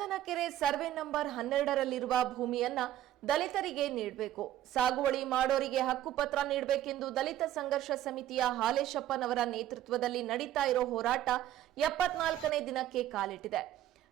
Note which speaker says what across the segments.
Speaker 1: ಚಂದನಕೆರೆ survey number ಹನ್ನೆರಡರಲ್ಲಿರುವ ಭೂಮಿಯನ್ನ ದಲಿತರಿಗೆ ನೀಡಬೇಕು. ಸಾಗುವಳಿ ಮಾಡೋರಿಗೆ ಹಕ್ಕುಪತ್ರ ನೀಡಬೇಕೆಂದು ದಲಿತ ಸಂಘರ್ಷ ಸಮಿತಿಯ ಹಾಲೇಶಪ್ಪನವರ ನೇತೃತ್ವದಲ್ಲಿ ನಡೀತಾ ಇರೋ ಹೋರಾಟ ಎಪ್ಪತ್ನಾಲ್ಕನೇ ದಿನಕ್ಕೆ ಕಾಲಿಟ್ಟಿದೆ.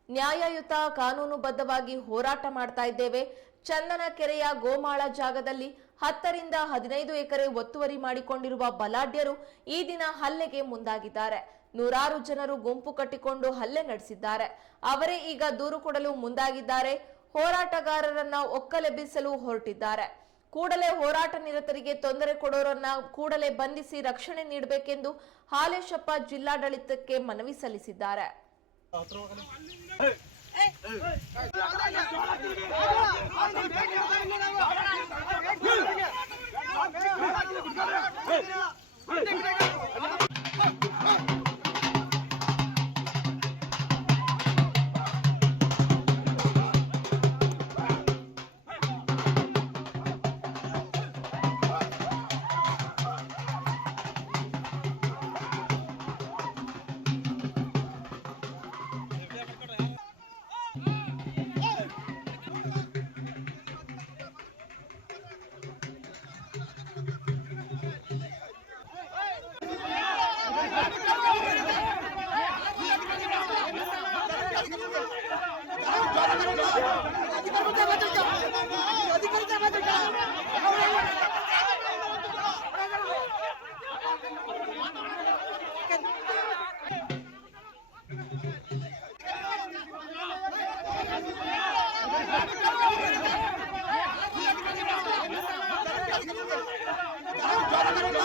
Speaker 1: ನ್ಯಾಯಯುತ ಕಾನೂನುಬದ್ಧವಾಗಿ ಹೋರಾಟ ಮಾಡ್ತಾ ಇದ್ದೇವೆ. ಚಂದನಕೆರೆಯ ಗೋಮಾಳ ಜಾಗದಲ್ಲಿ ಹತ್ತರಿಂದ ಹದಿನೈದು ಎಕರೆ ಒತ್ತುವರಿ ಮಾಡಿಕೊಂಡಿರುವ ಬಲಾಢ್ಯರು ಈ ದಿನ ಹಲ್ಲೆಗೆ ಮುಂದಾಗಿದ್ದಾರೆ. ನೂರಾರು ಜನರು ಗುಂಪು ಕಟ್ಟಿಕೊಂಡು ಹಲ್ಲೆ ನಡೆಸಿದ್ದಾರೆ ಅವರೇ ಈಗ ದೂರು ಕೊಡಲು ಮುಂದಾಗಿದ್ದಾರೆ ಹೋರಾಟಗಾರರನ್ನ ಒಕ್ಕಲೆಬ್ಬಿಸಲು ಹೊರಟಿದ್ದಾರೆ ಕೂಡಲೇ ಹೋರಾಟ ನಿರತರಿಗೆ ತೊಂದರೆ ಕೊಡೋರನ್ನ ಕೂಡಲೇ ಬಂಧಿಸಿ ರಕ್ಷಣೆ ನೀಡಬೇಕೆಂದು ಹಾಲೇಶಪ್ಪ ಜಿಲ್ಲಾಡಳಿತಕ್ಕೆ ಮನವಿ ಸಲ್ಲಿಸಿದ್ದಾರೆ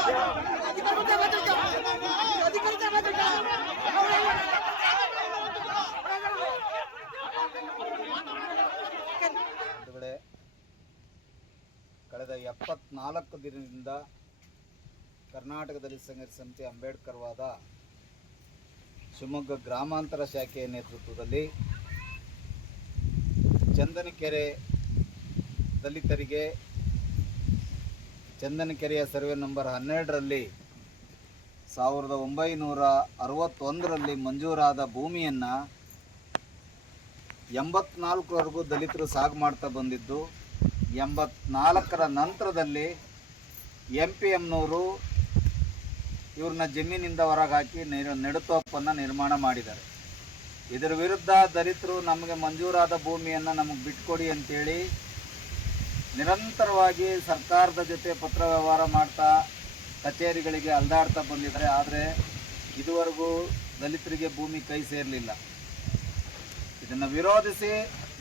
Speaker 1: Yeah.
Speaker 2: ಬಂಧುಗಳೇ ಕಳೆದ ಎಪ್ಪತ್ನಾಲ್ಕು ದಿನದಿಂದ ಕರ್ನಾಟಕದಲ್ಲಿ ಸಂಘರ್ಷ ಸಮಿತಿ ಅಂಬೇಡ್ಕರ್ ವಾದ ಶಿವಮೊಗ್ಗ ಗ್ರಾಮಾಂತರ ಶಾಖೆಯ ನೇತೃತ್ವದಲ್ಲಿ ಚಂದನಕೆರೆ ದಲಿತರಿಗೆ ಚಂದನಕೆರೆಯ ಸರ್ವೆ ನಂಬರ್ ಹನ್ನೆರಡರಲ್ಲಿ ಸಾವಿರದ ಒಂಬೈನೂರ ಅರವತ್ತೊಂದರಲ್ಲಿ ಮಂಜೂರಾದ ಭೂಮಿಯನ್ನು ಎಂಬತ್ನಾಲ್ಕರವರೆಗೂ ದಲಿತರು ಸಾಗು ಮಾಡ್ತಾ ಬಂದಿದ್ದು, ಎಂಬತ್ನಾಲ್ಕರ ನಂತರದಲ್ಲಿ ಎಂ ಪಿ ಎಮ್ನವರು ಇವ್ರನ್ನ ಜಮೀನಿಂದ ಹೊರಗೆ ಹಾಕಿ ನೆಡುತೋಪನ್ನು ನಿರ್ಮಾಣ ಮಾಡಿದ್ದಾರೆ. ಇದರ ವಿರುದ್ಧ ದಲಿತರು ನಮಗೆ ಮಂಜೂರಾದ ಭೂಮಿಯನ್ನು ನಮಗೆ ಬಿಟ್ಕೊಡಿ ಅಂತೇಳಿ ನಿರಂತರವಾಗಿ ಸರ್ಕಾರದ ಜೊತೆ ಪತ್ರ ವ್ಯವಹಾರ ಮಾಡ್ತಾ ಕಚೇರಿಗಳಿಗೆ ಅಲ್ದಾಡ್ತಾ ಬಂದಿದ್ದಾರೆ. ಆದರೆ ಇದುವರೆಗೂ ದಲಿತರಿಗೆ ಭೂಮಿ ಕೈ ಸೇರಲಿಲ್ಲ. ಇದನ್ನು ವಿರೋಧಿಸಿ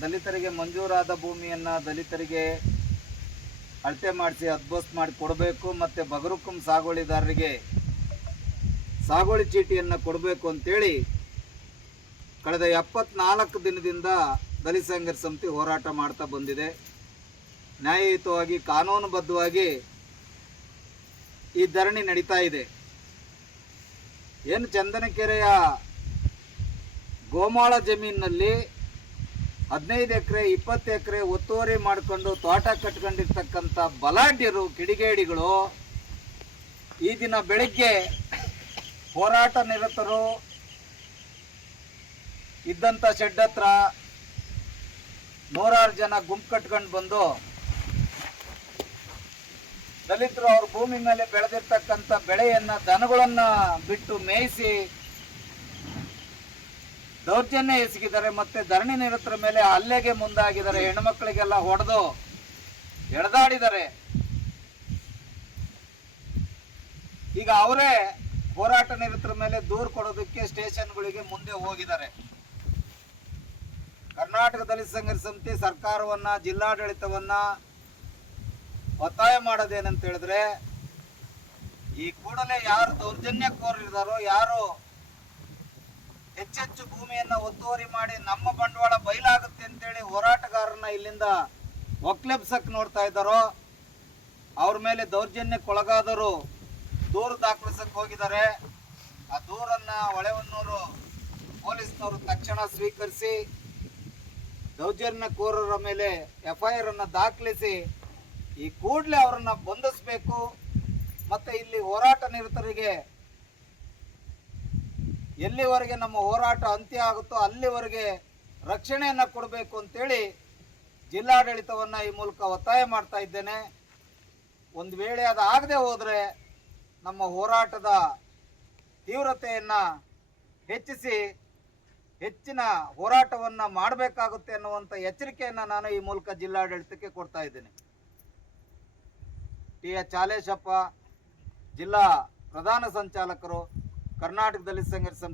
Speaker 2: ದಲಿತರಿಗೆ ಮಂಜೂರಾದ ಭೂಮಿಯನ್ನು ದಲಿತರಿಗೆ ಅಳತೆ ಮಾಡಿಸಿ, ಅದ್ಭುತ ಮಾಡಿ ಕೊಡಬೇಕು ಮತ್ತು ಬಗರುಕುಂ ಸಾಗುವಳಿದಾರರಿಗೆ ಸಾಗುವಳಿ ಚೀಟಿಯನ್ನು ಕೊಡಬೇಕು ಅಂತೇಳಿ ಕಳೆದ ಎಪ್ಪತ್ನಾಲ್ಕು ದಿನದಿಂದ ದಲಿತ ಸಂಘರ್ಷ ಸಮಿತಿ ಹೋರಾಟ ಮಾಡ್ತಾ ಬಂದಿದೆ. ನ್ಯಾಯಯುತವಾಗಿ, ಕಾನೂನುಬದ್ಧವಾಗಿ ಈ ಧರಣಿ ನಡೀತಾ ಇದೆ. ಏನು ಚಂದನಕೆರೆಯ ಗೋಮಾಳ ಜಮೀನಿನಲ್ಲಿ ಹದಿನೈದು ಎಕರೆ, ಇಪ್ಪತ್ತು ಎಕರೆ ಒತ್ತುವರಿ ಮಾಡಿಕೊಂಡು ತೋಟ ಕಟ್ಕೊಂಡಿರ್ತಕ್ಕಂಥ ಬಲಾಢ್ಯರು, ಕಿಡಿಗೇಡಿಗಳು ಈ ದಿನ ಬೆಳಗ್ಗೆ ಹೋರಾಟ ನಿರತರು ಇದ್ದಂಥ ಶೆಡ್ ಹತ್ರ ನೂರಾರು ಜನ ಗುಂಪು ಕಟ್ಕೊಂಡು ಬಂದು ದಲಿತರು ಅವ್ರ ಭೂಮಿ ಮೇಲೆ ಬೆಳೆದಿರ್ತಕ್ಕಂಥ ಬೆಳೆಯನ್ನು ದನಗಳನ್ನು ಬಿಟ್ಟು ಮೇಯಿಸಿ ದೌರ್ಜನ್ಯ ಎಸಗಿದ್ದಾರೆ ಮತ್ತೆ ಧರಣಿ ನಿರತರ ಮೇಲೆ ಹಲ್ಲೆಗೆ ಮುಂದಾಗಿದ್ದಾರೆ ಹೆಣ್ಮಕ್ಳಿಗೆಲ್ಲ ಹೊಡೆದು ಎಡದಾಡಿದ್ದಾರೆ ಈಗ ಅವರೇ ಹೋರಾಟ ನಿರತರ ಮೇಲೆ ದೂರು ಕೊಡೋದಕ್ಕೆ ಸ್ಟೇಷನ್ಗಳಿಗೆ ಮುಂದೆ ಹೋಗಿದ್ದಾರೆ. ಕರ್ನಾಟಕ ದಲಿತ ಸಂಘರ್ಷ ಸಮಿತಿ ಸರ್ಕಾರವನ್ನ, ಜಿಲ್ಲಾಡಳಿತವನ್ನ ಒತ್ತಾಯ ಮಾಡೋದೇನಂತ ಹೇಳಿದ್ರೆ, ಈ ಕೂಡಲೇ ಯಾರು ದೌರ್ಜನ್ಯ ಕೋರಿದಾರೋ ಯಾರು ಹೆಚ್ಚೆಚ್ಚು ಭೂಮಿಯನ್ನ ಒತ್ತುವರಿ ಮಾಡಿ ನಮ್ಮ ಬಂಡವಾಳ ಬಯಲಾಗುತ್ತೆ ಅಂತೇಳಿ ಹೋರಾಟಗಾರರನ್ನ ಇಲ್ಲಿಂದ ಒಕ್ಲೆಬ್ಸಕ್ ನೋಡ್ತಾ ಇದ್ದಾರೋ, ಅವ್ರ ಮೇಲೆ ದೌರ್ಜನ್ಯಕ್ಕೊಳಗಾದರು ದೂರು ದಾಖಲಿಸಕ್ ಹೋಗಿದ್ದಾರೆ. ಆ ದೂರನ್ನ ಹೊಳೆವನ್ನೂರು ಪೊಲೀಸ್ನವರು ತಕ್ಷಣ ಸ್ವೀಕರಿಸಿ, ದೌರ್ಜನ್ಯಕೋರರ ಮೇಲೆ ಎಫ್ ಐ ಆರ್ ಅನ್ನ ದಾಖಲಿಸಿ, ಈ ಕೂಡಲೇ ಅವರನ್ನ ಬಂಧಿಸಬೇಕು. ಮತ್ತೆ ಇಲ್ಲಿ ಹೋರಾಟ ನಿರತರಿಗೆ ಎಲ್ಲಿವರೆಗೆ ನಮ್ಮ ಹೋರಾಟ ಅಂತ್ಯ ಆಗುತ್ತೋ ಅಲ್ಲಿವರೆಗೆ ರಕ್ಷಣೆಯನ್ನು ಕೊಡಬೇಕು ಅಂತೇಳಿ ಜಿಲ್ಲಾಡಳಿತವನ್ನು ಈ ಮೂಲಕ ಒತ್ತಾಯ ಮಾಡ್ತಾ ಇದ್ದೇನೆ. ಒಂದು ವೇಳೆ ಅದು ಆಗದೆ ಹೋದರೆ ನಮ್ಮ ಹೋರಾಟದ ತೀವ್ರತೆಯನ್ನು ಹೆಚ್ಚಿಸಿ ಹೆಚ್ಚಿನ ಹೋರಾಟವನ್ನು ಮಾಡಬೇಕಾಗುತ್ತೆ ಅನ್ನುವಂಥ ಎಚ್ಚರಿಕೆಯನ್ನು ನಾನು ಈ ಮೂಲಕ ಜಿಲ್ಲಾಡಳಿತಕ್ಕೆ ಕೊಡ್ತಾ ಇದ್ದೇನೆ. ಟಿ ಎಚ್ ಹಾಲೇಶಪ್ಪ, ಜಿಲ್ಲಾ ಪ್ರಧಾನ ಸಂಚಾಲಕರು, ಕರ್ನಾಟಕದಲ್ಲಿ ಸಂಘರ್ಷ